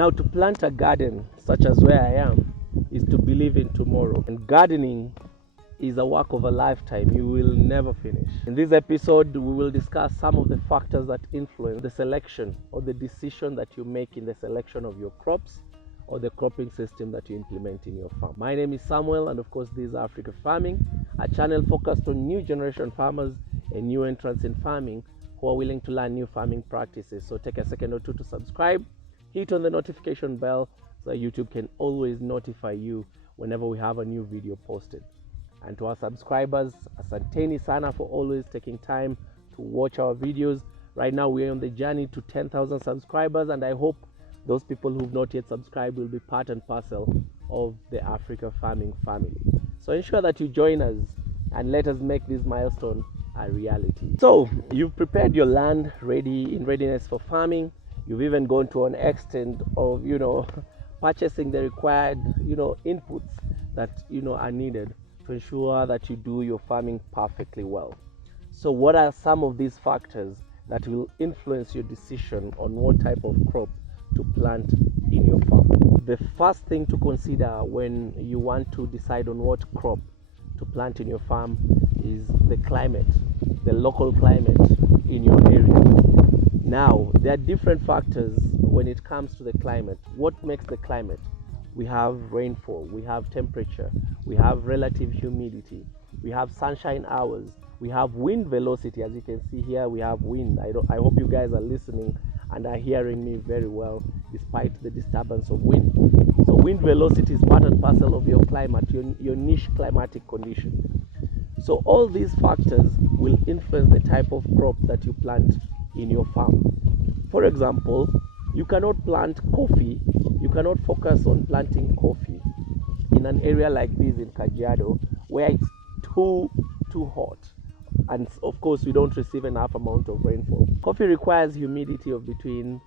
Now, to plant a garden such as where I am is to believe in tomorrow. And gardening is a work of a lifetime. You will never finish. In this episode, we will discuss some of the factors that influence the selection or the decision that you make in the selection of your crops or the cropping system that you implement in your farm. My name is Samuel, and of course, this is Africa Farming, a channel focused on new generation farmers and new entrants in farming who are willing to learn new farming practices. So take a second or two to subscribe, hit on the notification bell so that YouTube can always notify you whenever we have a new video posted. And to our subscribers, asanteni sana for always taking time to watch our videos. Right now we're on the journey to 10,000 subscribers, and I hope those people who've not yet subscribed will be part and parcel of the Africa Farming family. So ensure that you join us and let us make this milestone a reality. So you've prepared your land in readiness for farming. You've even gone to an extent of purchasing the required inputs that are needed to ensure that you do your farming perfectly well. So what are some of these factors that will influence your decision on what type of crop to plant in your farm? The first thing to consider when you want to decide on what crop to plant in your farm is the climate, the local climate in your area. Now, there are different factors when it comes to the climate. What makes the climate? We have rainfall, we have temperature, we have relative humidity, we have sunshine hours, we have wind velocity. As you can see here, we have wind. I hope you guys are listening and are hearing me very well despite the disturbance of wind. So wind velocity is part and parcel of your climate, your niche climatic condition. So all these factors will influence the type of crop that you plant in your farm. For example, you cannot plant coffee, you cannot focus on planting coffee in an area like this in Kajiado where it's too hot, and of course we don't receive enough amount of rainfall. Coffee requires humidity of between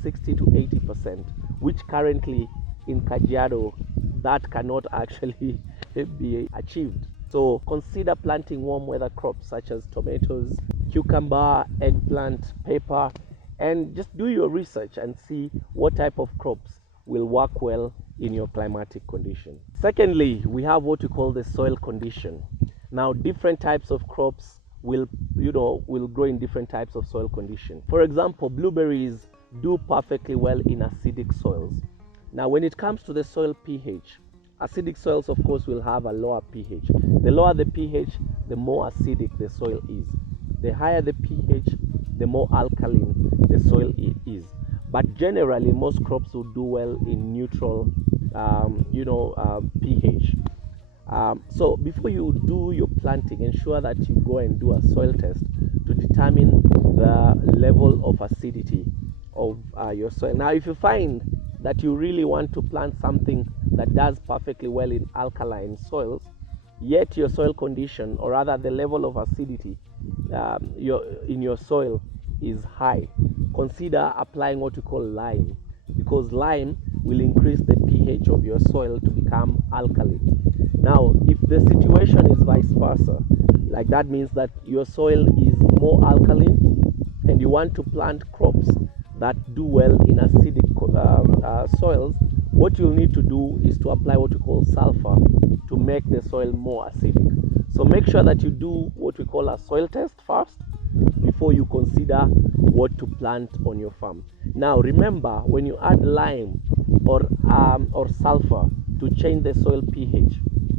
60 to 80%, which currently in Kajiado that cannot actually be achieved. So consider planting warm weather crops such as tomatoes, cucumber, eggplant, pepper, and just do your research and see what type of crops will work well in your climatic condition. Secondly, we have what we call the soil condition. Now, different types of crops will grow in different types of soil condition. For example, blueberries do perfectly well in acidic soils. Now, when it comes to the soil pH, acidic soils, of course, will have a lower pH. The lower the pH, the more acidic the soil is. The higher the pH, the more alkaline the soil is. But generally, most crops will do well in neutral, pH. So before you do your planting, ensure that you go and do a soil test to determine the level of acidity of your soil. Now, if you find that you really want to plant something that does perfectly well in alkaline soils, yet your soil condition, or rather the level of acidity in your soil is high, consider applying what we call lime, because lime will increase the pH of your soil to become alkaline. Now, if the situation is vice versa, like that means that your soil is more alkaline and you want to plant crops that do well in acidic soils, what you'll need to do is to apply what we call sulfur to make the soil more acidic. So make sure that you do what we call a soil test first before you consider what to plant on your farm. Now remember, when you add lime or sulfur to change the soil pH,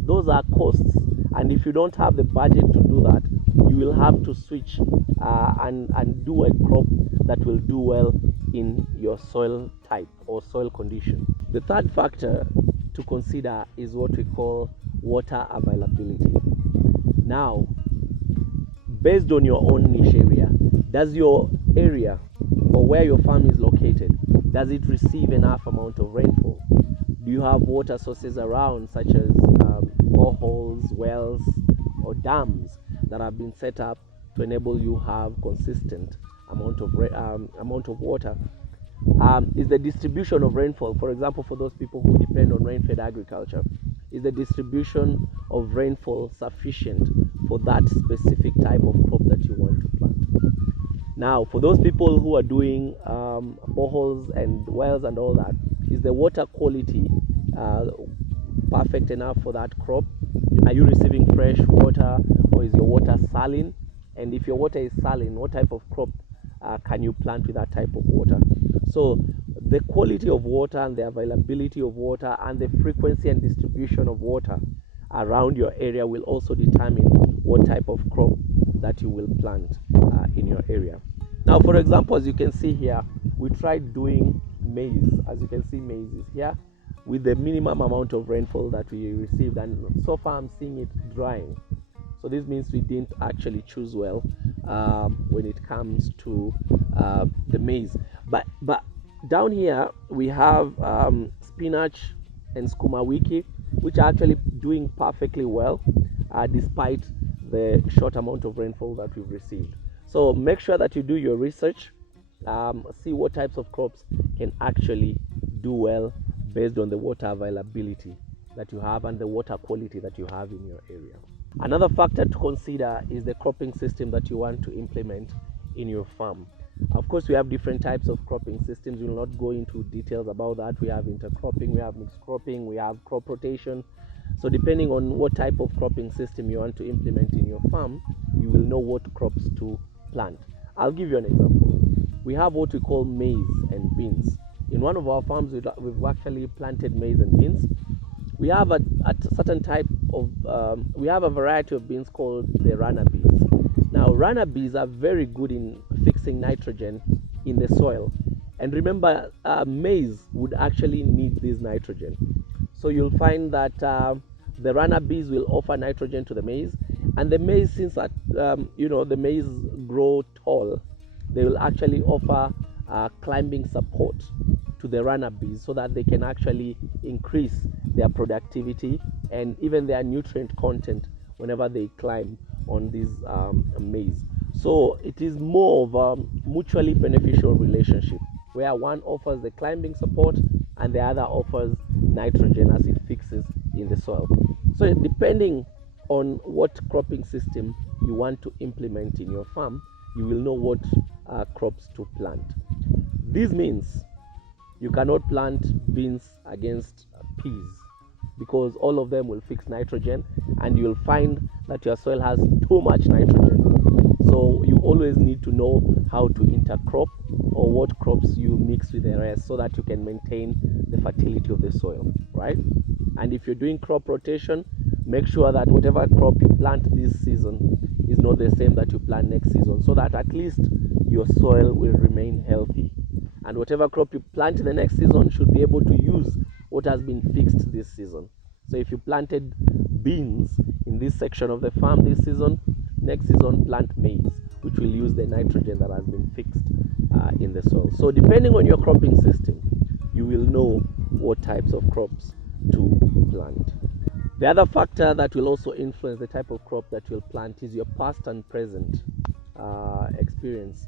those are costs, and if you don't have the budget to do that, you will have to switch and do a crop that will do well in your soil type or soil condition. The third factor to consider is what we call water availability. Now, based on your own niche area, does your area or where your farm is located, does it receive enough amount of rainfall? Do you have water sources around, such as boreholes, wells, or dams that have been set up to enable you have consistent amount of water? Is the distribution of rainfall, for example, for those people who depend on rain-fed agriculture, is the distribution of rainfall sufficient for that specific type of crop that you want to plant? Now, for those people who are doing boreholes and wells and all that, is the water quality perfect enough for that crop? Are you receiving fresh water, or is your water saline? And if your water is saline, what type of crop can you plant with that type of water? So the quality of water and the availability of water and the frequency and distribution of water around your area will also determine what type of crop that you will plant in your area. Now, for example, as you can see here, we tried doing maize. As you can see, maize is here with the minimum amount of rainfall that we received, and so far I'm seeing it drying. So this means we didn't actually choose well when it comes to the maize. But down here we have spinach and skuma wiki, which are actually doing perfectly well despite the short amount of rainfall that we've received. So make sure that you do your research, see what types of crops can actually do well based on the water availability that you have and the water quality that you have in your area. Another factor to consider is the cropping system that you want to implement in your farm. Of course, we have different types of cropping systems. We will not go into details about that. We have intercropping, we have mixed cropping, we have crop rotation. So depending on what type of cropping system you want to implement in your farm, you will know what crops to plant. I'll give you an example. We have what we call maize and beans. In one of our farms, we've actually planted maize and beans. We have a certain type of, we have a variety of beans called the runner beans. Now, runner beans are very good in fixing nitrogen in the soil. And remember, maize would actually need this nitrogen. So you'll find that the runner beans will offer nitrogen to the maize. And the maize, since the maize grow tall, they will actually offer climbing support to the runner bees so that they can actually increase their productivity and even their nutrient content whenever they climb on this maize. So it is more of a mutually beneficial relationship where one offers the climbing support and the other offers nitrogen as it fixes in the soil. So depending on what cropping system you want to implement in your farm, you will know what crops to plant. This means you cannot plant beans against peas because all of them will fix nitrogen, and you'll find that your soil has too much nitrogen. So you always need to know how to intercrop or what crops you mix with the rest so that you can maintain the fertility of the soil, right? And if you're doing crop rotation, make sure that whatever crop you plant this season is not the same that you plant next season, so that at least your soil will remain healthy. And whatever crop you plant in the next season should be able to use what has been fixed this season. So if you planted beans in this section of the farm this season, next season plant maize, which will use the nitrogen that has been fixed in the soil. So depending on your cropping system, you will know what types of crops to plant. The other factor that will also influence the type of crop that you'll plant is your past and present experience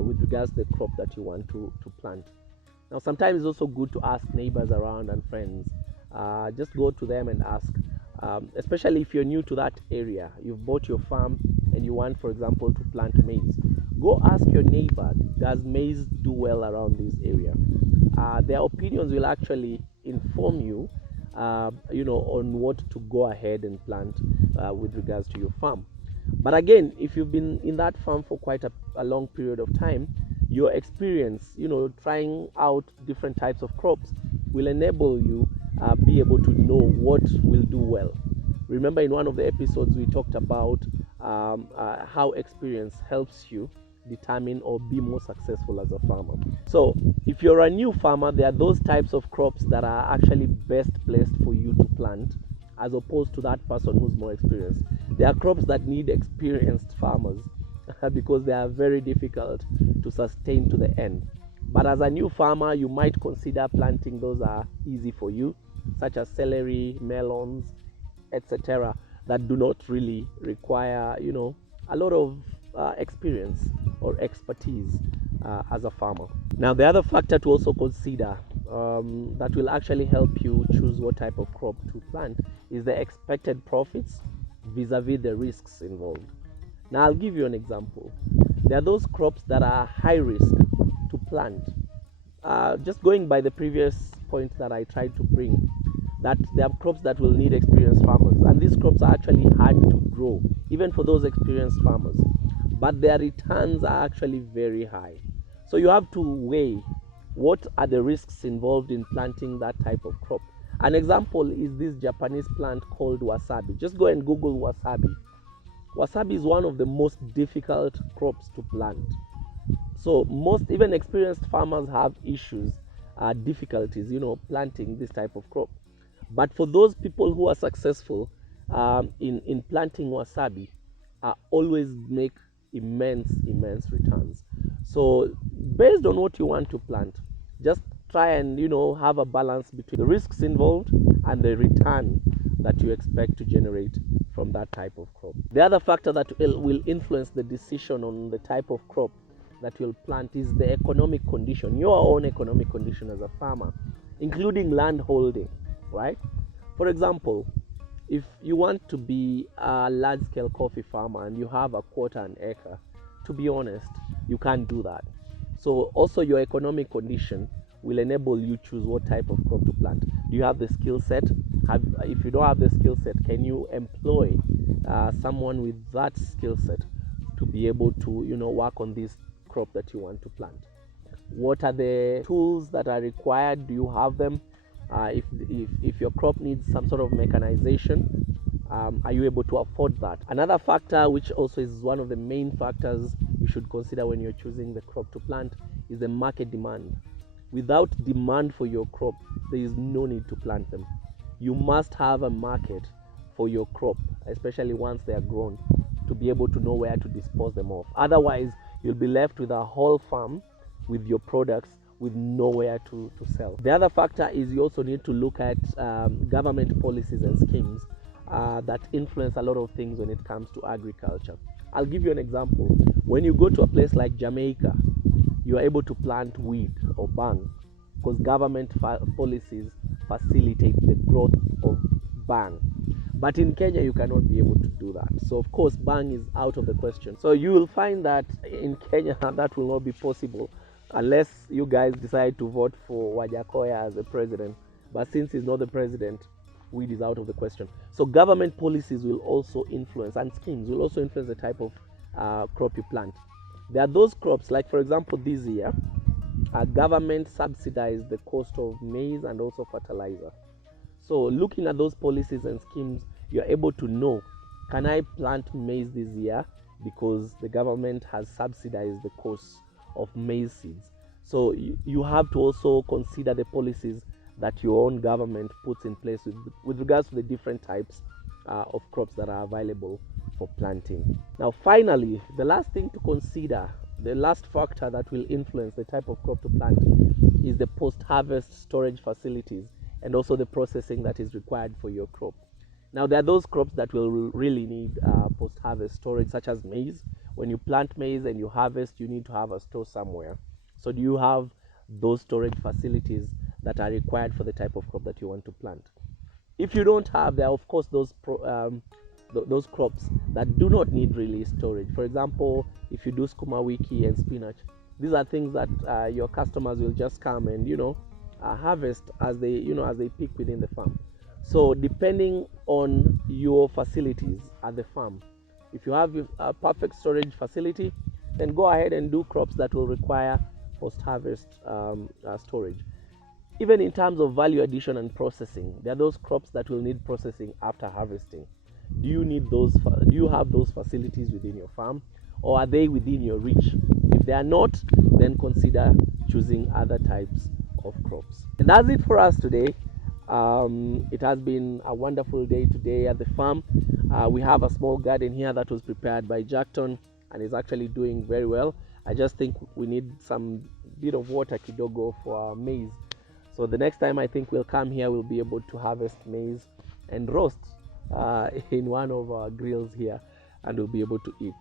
with regards to the crop that you want to plant. Now, sometimes it's also good to ask neighbors around and friends. Just go to them and ask, especially if you're new to that area. You've bought your farm and you want, for example, to plant maize. Go ask your neighbor, does maize do well around this area? Their opinions will actually inform you, on what to go ahead and plant with regards to your farm. But again, if you've been in that farm for quite a long period of time, your experience, trying out different types of crops will enable you be able to know what will do well. Remember, in one of the episodes we talked about how experience helps you determine or be more successful as a farmer. So if you're a new farmer, there are those types of crops that are actually best placed for you to plant as opposed to that person who's more experienced. There are crops that need experienced farmers because they are very difficult to sustain to the end. But as a new farmer, you might consider planting those that are easy for you, such as celery, melons, etc., that do not really require, a lot of experience or expertise as a farmer. Now, the other factor to also consider that will actually help you choose what type of crop to plant is the expected profits vis-a-vis the risks involved. Now, I'll give you an example. There are those crops that are high risk to plant. Just going by the previous point that I tried to bring, that there are crops that will need experienced farmers, and these crops are actually hard to grow, even for those experienced farmers, but their returns are actually very high. So you have to weigh what are the risks involved in planting that type of crop. An example is this Japanese plant called wasabi. Just go and Google wasabi. Wasabi is one of the most difficult crops to plant. So most even experienced farmers have issues, difficulties, planting this type of crop. But for those people who are successful in planting wasabi, always make immense returns. So based on what you want to plant, just try and have a balance between the risks involved and the return that you expect to generate from that type of crop. The other factor that will influence the decision on the type of crop that you'll plant is the economic condition, your own economic condition as a farmer, including land holding, right? For example, if you want to be a large-scale coffee farmer and you have a quarter an acre, to be honest, you can't do that. So also your economic condition will enable you choose what type of crop to plant. Do you have the skill set? If you don't have the skill set, can you employ someone with that skill set to be able to work on this crop that you want to plant? What are the tools that are required? Do you have them? If your crop needs some sort of mechanization, are you able to afford that? Another factor, which also is one of the main factors you should consider when you're choosing the crop to plant, is the market demand. Without demand for your crop, there is no need to plant them. You must have a market for your crop, especially once they are grown, to be able to know where to dispose them off. Otherwise, you'll be left with a whole farm with your products with nowhere to sell. The other factor is you also need to look at government policies and schemes that influence a lot of things when it comes to agriculture. I'll give you an example. When you go to a place like Jamaica, you are able to plant weed or bang because government policies facilitate the growth of bang. But in Kenya, you cannot be able to do that. So of course, bang is out of the question. So you will find that in Kenya, that will not be possible unless you guys decide to vote for Wajakoya as the president. But since he's not the president, weed is out of the question. So government policies will also influence, and schemes will also influence the type of crop you plant. There are those crops, like for example this year, government subsidized the cost of maize and also fertilizer. So looking at those policies and schemes, you're able to know, can I plant maize this year because the government has subsidized the cost of maize seeds? So you have to also consider the policies that your own government puts in place with regards to the different types of crops that are available for planting. Now finally, the last thing to consider, the last factor that will influence the type of crop to plant, is the post-harvest storage facilities and also the processing that is required for your crop. Now there are those crops that will really need post-harvest storage, such as maize. When you plant maize and you harvest, you need to have a store somewhere. So do you have those storage facilities that are required for the type of crop that you want to plant? If you don't have, there are of course those crops that do not need really storage. For example, if you do skuma wiki and spinach, these are things that your customers will just come and harvest as they pick within the farm. So depending on your facilities at the farm, if you have a perfect storage facility, then go ahead and do crops that will require post-harvest storage. Even in terms of value addition and processing, there are those crops that will need processing after harvesting. Do you have those facilities within your farm, or are they within your reach? If they are not, then consider choosing other types of crops. And that's it for us today. It has been a wonderful day today at the farm. We have a small garden here that was prepared by Jackton and is actually doing very well. I just think we need some bit of water kidogo for our maize. So the next time I think we'll come here, we'll be able to harvest maize and roast in one of our grills here, and we'll be able to eat.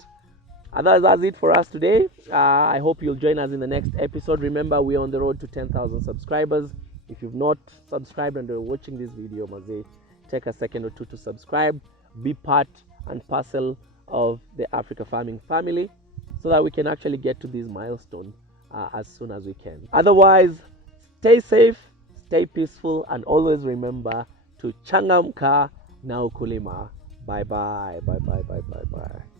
Otherwise, that's it for us today. I hope you'll join us in the next episode. Remember, we're on the road to 10,000 subscribers. If you've not subscribed and you're watching this video, Maze, take a second or two to subscribe. Be part and parcel of the Africa Farming family. so that we can actually get to these milestones as soon as we can. Otherwise, stay safe, stay peaceful, and always remember to changamka na ukulima. Bye bye, bye bye, bye bye, bye.